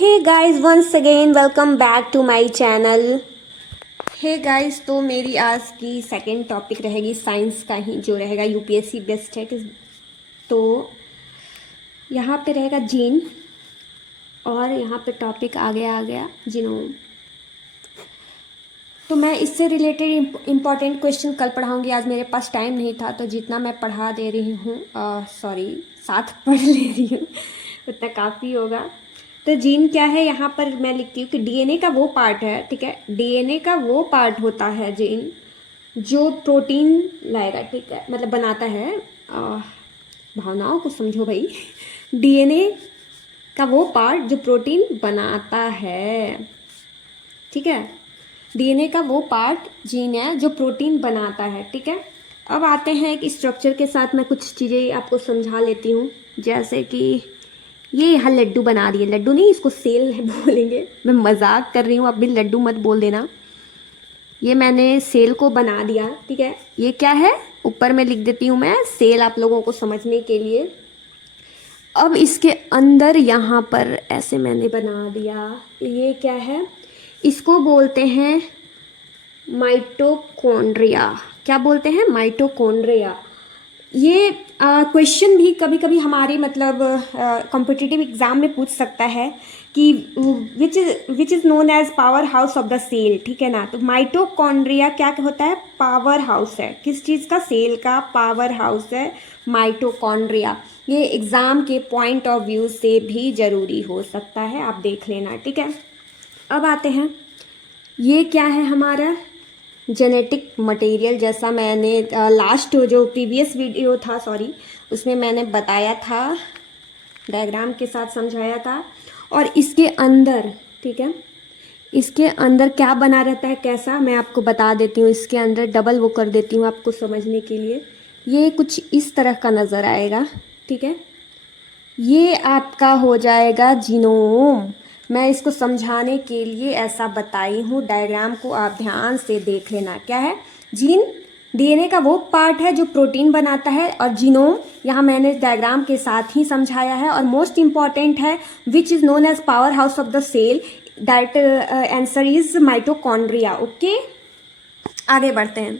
Hey guys once again welcome back to my channel. Hey guys, तो मेरी आज की सेकंड टॉपिक रहेगी साइंस का ही, जो रहेगा यूपीएससी बेस्ड है। तो यहाँ पे रहेगा जीन और यहाँ पे टॉपिक आ गया जीनोम। तो मैं इससे रिलेटेड इम्पॉर्टेंट क्वेश्चन कल पढ़ाऊँगी। आज मेरे पास टाइम नहीं था, तो जितना मैं पढ़ा दे रही हूँ साथ पढ़ ले रही हूँ उतना काफ़ी होगा। तो जीन क्या है, यहाँ पर मैं लिखती हूँ कि डीएनए का वो पार्ट है, ठीक है। डीएनए का वो पार्ट होता है जीन जो प्रोटीन लाएगा, ठीक है, मतलब बनाता है। भावनाओं को समझो भाई। डीएनए का वो पार्ट जो प्रोटीन बनाता है, ठीक है। डीएनए का वो पार्ट जीन है जो प्रोटीन बनाता है, ठीक है। अब आते हैं एक स्ट्रक्चर के साथ, मैं कुछ चीज़ें आपको समझा लेती हूँ। जैसे कि ये यहाँ लड्डू बना दिए, लड्डू नहीं इसको सेल बोलेंगे, मैं मजाक कर रही हूँ, अब भी लड्डू मत बोल देना। ये मैंने सेल को बना दिया, ठीक है। ये क्या है, ऊपर में लिख देती हूँ मैं सेल, आप लोगों को समझने के लिए। अब इसके अंदर यहाँ पर ऐसे मैंने बना दिया, ये क्या है, इसको बोलते हैं माइटोकॉन्ड्रिया। क्या बोलते हैं, माइटोकॉन्ड्रिया। ये क्वेश्चन भी कभी कभी हमारे मतलब कॉम्पिटिटिव एग्जाम में पूछ सकता है कि which is known as power house of the cell, ठीक है ना। तो माइटोकॉन्ड्रिया क्या होता है, पावर हाउस है। किस चीज़ का, सेल का पावर हाउस है माइटोकॉन्ड्रिया। ये एग्ज़ाम के पॉइंट ऑफ व्यू से भी ज़रूरी हो सकता है, आप देख लेना, ठीक है। अब आते हैं, ये क्या है हमारा जेनेटिक मटेरियल। जैसा मैंने लास्ट जो प्रीवियस वीडियो था उसमें मैंने बताया था, डायग्राम के साथ समझाया था। और इसके अंदर, ठीक है, इसके अंदर क्या बना रहता है, कैसा, मैं आपको बता देती हूँ। इसके अंदर डबल वो कर देती हूँ आपको समझने के लिए। ये कुछ इस तरह का नज़र आएगा, ठीक है। ये आपका हो जाएगा जीनोम। मैं इसको समझाने के लिए ऐसा बताई हूँ, डायग्राम को आप ध्यान से देख लेना। क्या है, जीन डीएनए का वो पार्ट है जो प्रोटीन बनाता है, और जीनोम यहाँ मैंने डायग्राम के साथ ही समझाया है। और मोस्ट इम्पॉर्टेंट है which is known as power house of the cell, that answer is mitochondria. Okay, आगे बढ़ते हैं।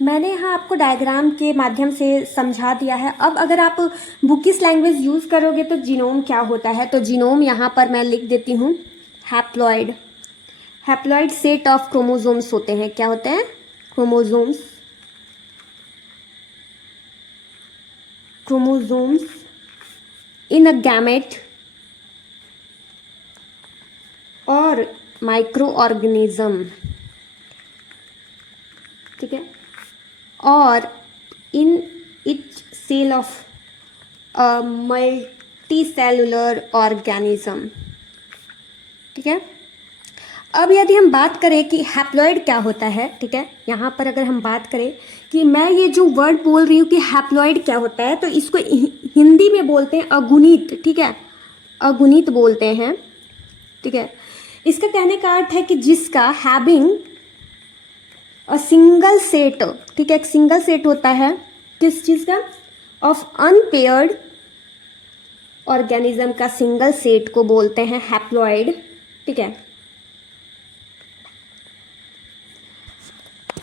मैंने यहाँ आपको डायग्राम के माध्यम से समझा दिया है। अब अगर आप बुकिश लैंग्वेज यूज़ करोगे तो जीनोम क्या होता है, तो जीनोम यहाँ पर मैं लिख देती हूँ haploid. Haploid set of chromosomes होते हैं। क्या होते हैं, chromosomes. Chromosomes in a gamete और माइक्रो ऑर्गेनिज्म, ठीक है, और in each cell of multi cellular organism, ठीक है। अब यदि हम बात करें कि हैप्लॉइड क्या होता है, ठीक है, यहाँ पर अगर हम बात करें कि मैं ये जो वर्ड बोल रही हूँ कि हैप्लॉइड क्या होता है, तो इसको हिंदी में बोलते हैं अगुणित, ठीक है, अगुणित बोलते हैं, ठीक है। इसका कहने का अर्थ है कि जिसका हैविंग अ सिंगल सेट, ठीक है, एक सिंगल सेट होता है किस चीज़ का, ऑफ अनपेयर्ड ऑर्गेनिज्म का सिंगल सेट को बोलते हैं हैप्लॉइड, ठीक है।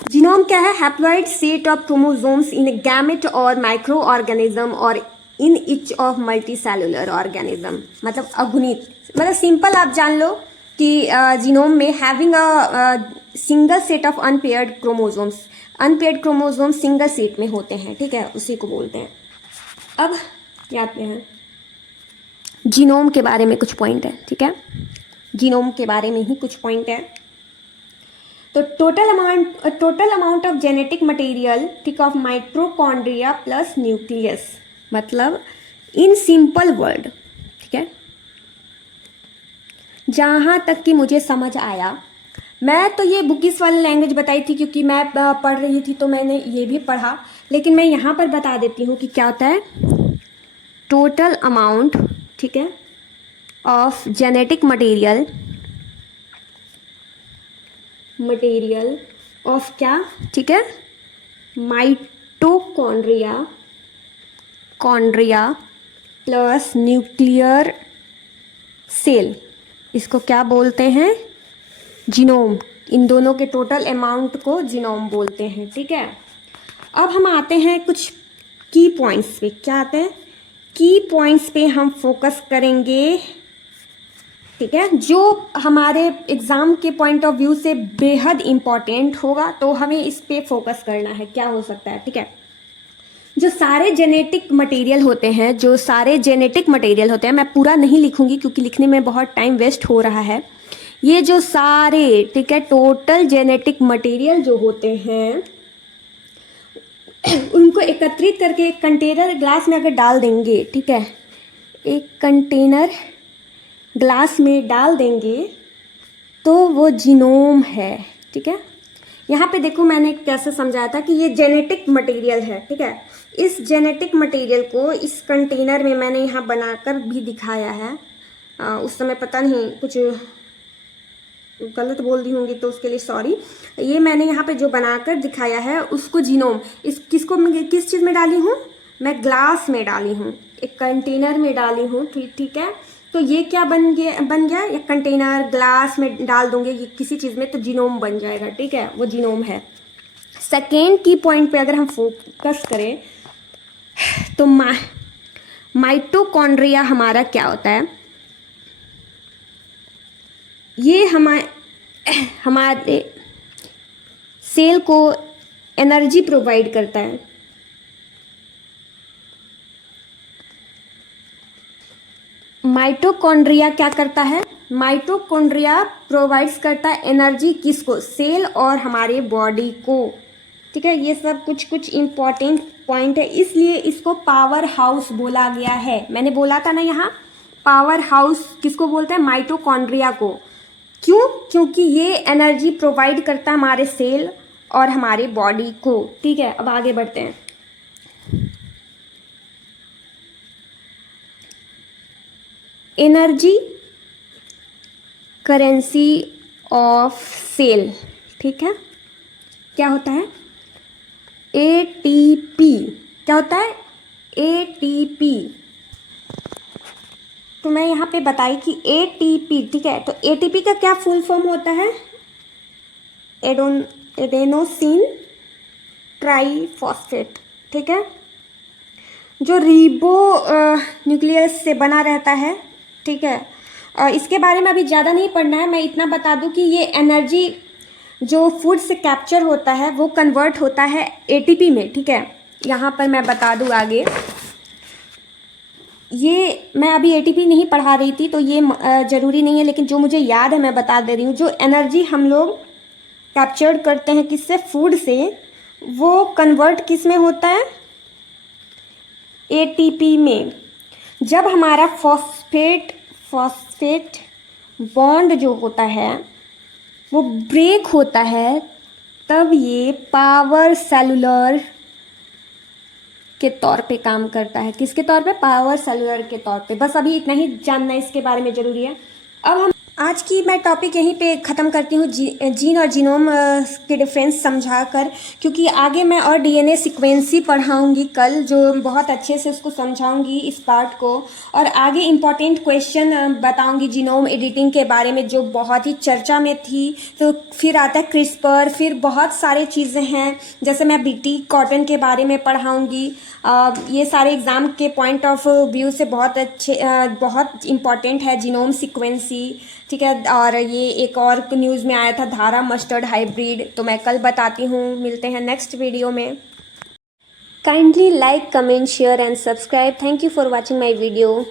जीनोम क्या है, haploid set of chromosomes in A gamete और माइक्रो ऑर्गेनिज्म और in each of multi cellular organism. मतलब अगुणित, मतलब सिंपल आप जान लो कि जीनोम में having a single set of unpaired chromosomes, unpaired chromosomes single set में होते हैं, ठीक है, उसी को बोलते हैं। अब क्या आते हैं, जीनोम के बारे में कुछ पॉइंट है, ठीक है, जीनोम के बारे में ही कुछ पॉइंट है। तो total amount of genetic material, ठीक, ऑफ माइटोकॉन्ड्रिया प्लस न्यूक्लियस, मतलब इन सिंपल वर्ड, ठीक है। जहाँ तक कि मुझे समझ आया, मैं तो ये बुकिस वाली लैंग्वेज बताई थी क्योंकि मैं पढ़ रही थी, तो मैंने ये भी पढ़ा, लेकिन मैं यहाँ पर बता देती हूँ कि क्या होता है टोटल अमाउंट, ठीक है, ऑफ जेनेटिक मटेरियल ऑफ क्या, ठीक है, माइटोकॉन्ड्रिया प्लस न्यूक्लियर सेल, इसको क्या बोलते हैं, जीनोम। इन दोनों के टोटल अमाउंट को जीनोम बोलते हैं, ठीक है। अब हम आते हैं कुछ की पॉइंट्स पे। क्या आते हैं, की पॉइंट्स पे हम फोकस करेंगे, ठीक है, जो हमारे एग्ज़ाम के पॉइंट ऑफ व्यू से बेहद इम्पॉर्टेंट होगा, तो हमें इस पे फोकस करना है। क्या हो सकता है, ठीक है, जो सारे जेनेटिक मटेरियल होते हैं, जो सारे जेनेटिक मटेरियल होते हैं, मैं पूरा नहीं लिखूंगी क्योंकि लिखने में बहुत टाइम वेस्ट हो रहा है। ये जो सारे, ठीक है, टोटल जेनेटिक मटेरियल जो होते हैं उनको एकत्रित करके एक कंटेनर ग्लास में अगर डाल देंगे, ठीक है, एक कंटेनर ग्लास में डाल देंगे तो वो जीनोम है, ठीक है। यहाँ पे देखो मैंने कैसे समझाया था कि ये जेनेटिक मटेरियल है, ठीक है। इस जेनेटिक मटेरियल को इस कंटेनर में मैंने यहाँ बनाकर भी दिखाया है। उस समय पता नहीं कुछ गलत बोल दी होंगी तो उसके लिए सॉरी। ये मैंने यहाँ पे जो बनाकर दिखाया है उसको जीनोम, इस किसको किस चीज़ में डाली हूँ, मैं ग्लास में डाली हूँ, एक कंटेनर में डाली हूँ, ठीक है। तो ये क्या बन गया, एक कंटेनर ग्लास में डाल दूंगे ये किसी चीज़ में तो जीनोम बन जाएगा, ठीक है, वो जीनोम है। सेकेंड की पॉइंट पे अगर हम फोकस करें तो माइटोकॉन्ड्रिया हमारा क्या होता है, ये हमारे सेल को एनर्जी प्रोवाइड करता है। माइटोकॉन्ड्रिया क्या करता है, माइटोकॉन्ड्रिया प्रोवाइड्स करता है एनर्जी किसको, सेल और हमारे बॉडी को, ठीक है। ये सब कुछ इम्पॉर्टेंट पॉइंट है, इसलिए इसको पावर हाउस बोला गया है। मैंने बोला था ना यहाँ पावर हाउस किसको बोलते हैं, माइटोकॉन्ड्रिया को। क्यों, क्योंकि ये एनर्जी प्रोवाइड करता है हमारे सेल और हमारे बॉडी को, ठीक है। अब आगे बढ़ते हैं। एनर्जी करेंसी ऑफ सेल, ठीक है, क्या होता है, एटीपी। क्या होता है, एटीपी। तो मैं यहाँ पे बताई कि एटीपी, ठीक है, तो एटीपी का क्या फुल फॉर्म होता है, एडेनोसिन ट्राइफॉस्फेट, ठीक है, जो रिबो न्यूक्लियस से बना रहता है, ठीक है। इसके बारे में अभी ज़्यादा नहीं पढ़ना है, मैं इतना बता दूं कि ये एनर्जी जो फूड से कैप्चर होता है वो कन्वर्ट होता है एटीपी में, ठीक है। यहाँ पर मैं बता दूं आगे, ये मैं अभी एटीपी नहीं पढ़ा रही थी तो ये ज़रूरी नहीं है, लेकिन जो मुझे याद है मैं बता दे रही हूँ। जो एनर्जी हम लोग कैप्चर करते हैं किससे, फूड से, वो कन्वर्ट किस में होता है, एटीपी में। जब हमारा फॉस्फेट बॉन्ड जो होता है वो ब्रेक होता है तब ये पावर सेलुलर के तौर पे काम करता है। किसके तौर पे, पावर सेलुलर के तौर पे। बस अभी इतना ही जानना इसके बारे में ज़रूरी है। अब हम आज की मैं टॉपिक यहीं पे ख़त्म करती हूँ, जीन और जीनोम के डिफरेंस समझा कर, क्योंकि आगे मैं और डीएनए सीक्वेंस ही पढ़ाऊँगी कल, जो बहुत अच्छे से उसको समझाऊँगी इस पार्ट को, और आगे इम्पॉर्टेंट क्वेश्चन बताऊँगी जीनोम एडिटिंग के बारे में जो बहुत ही चर्चा में थी। तो फिर आता है क्रिस्पर, फिर बहुत सारे चीज़ें हैं, जैसे मैं बीटी कॉटन के बारे में पढ़ाऊँगी। ये सारे एग्ज़ाम के पॉइंट ऑफ व्यू से बहुत अच्छे बहुत इम्पॉर्टेंट है जीनोम सीक्वेंसी, ठीक है। और ये एक और न्यूज़ में आया था धारा मस्टर्ड हाइब्रिड, तो मैं कल बताती हूँ। मिलते हैं नेक्स्ट वीडियो में। Kindly like, comment, share and subscribe. Thank you for watching my video.